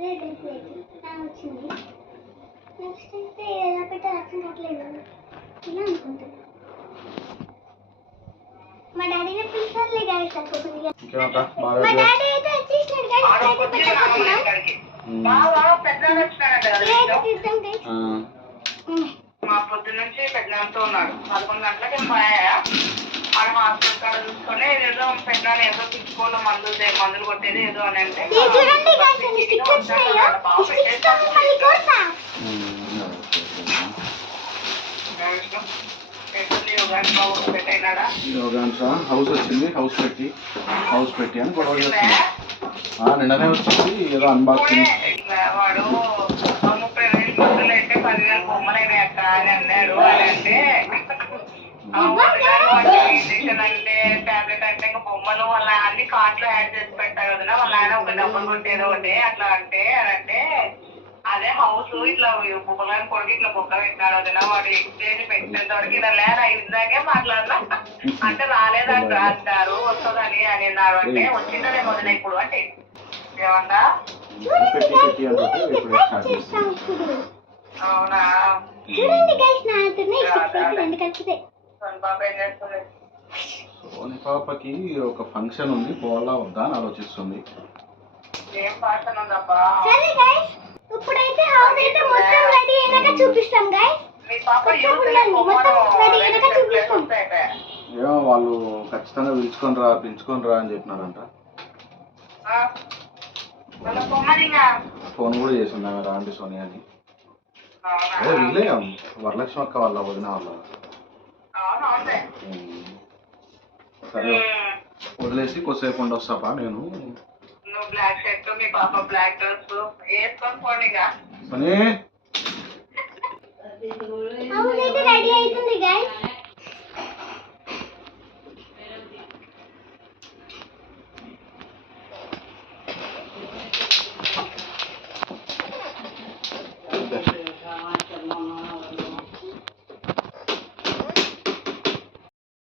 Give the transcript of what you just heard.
వచ్చింది. నెక్స్ట్ అయితే ఎలా పెట్టాలి అర్థం కావట్లేదు. ఇలా అనుకుంటుంది. మా డాడీని పిలిచారులే గైస్ అనుకోకుండా. మా డాడీ అయితే వచ్చేసినాడు గైస్. అయితే పెట్టకపోతున్నాం. మా పొద్దు నుంచి పెద్దతో ఉన్నాడు. 11 గంటలకి పోయా. ఆడ హాస్పిటల్ కాడ చూసుకొని ఏదో పెద్దలు ఏదో తీసుకోవాలి మందులు కొట్టేది ఏదో అని అంటే హౌస్ వచ్చింది. హౌస్ పెట్టి అని గొడవ చేస్తుంది. నిన్ననే వచ్చింది ఏదో అన్బాక్సింగ్. వాడు 30,000 మందులు అంటే 10,000 బొమ్మలైన అక్క అని అన్నాడు. అని అంటే ఇంజక్షన్ అంటే టాబ్లెట్ అంటే ఇంకా బొమ్మలు వాళ్ళ అన్ని కార్ట్లో యాడ్ చేసి పెట్టారు కదా. వాళ్ళ ఆయన ఒక డబ్బులు కొట్టేది ఒకటి అట్లా అంటే అని అంటే అదే హౌస్ ఇట్లా బొమ్మలని కొడుకు ఇట్లా బొక్క పెట్టినాడు వదిన. వాడు ఎక్స్చేంజ్ పెట్టేంత వరకు ఇలా లేదా ఇందాకే మాట్లాడలా అంటే రాలేదంట అంటారు వస్తుందని అని అన్నారు. అంటే వచ్చిందనే వదిన ఇప్పుడు అంటే ఏమన్నా అవునా పాపకి ఒక ఫంక్షన్ ఉంది పోవాలా వద్దా అని ఆలోచిస్తుంది. ఏం ఫంక్షన్ ఉందబ్బా? ఇప్పుడైతే హౌస్ అయితే మొత్తం రెడీ అయినాక చూపిస్తాం గైస్. మీ పాప మొత్తం రెడీ అయినాక చూపిస్తాం. ఏమో వాళ్ళు ఖచ్చితంగా పిలుచుకొని రా అని చెప్పినారంట. ఫోన్ కూడా చేసింది ఆమె రాండి సోనియా అని. అదే వీళ్ళే వరలక్ష్మి అక్క వాళ్ళ వదిన వాళ్ళ. సరే వదిలేసి కొద్దిసేపు ఉండొస్తాపా నేను. బ్లాక్ షర్ట్ మీ పాప బ్లాక్ డ్రెస్ వేసుకొని పోనీగా. హౌస్ అయితే రెడీ అవుతుంది గైస్.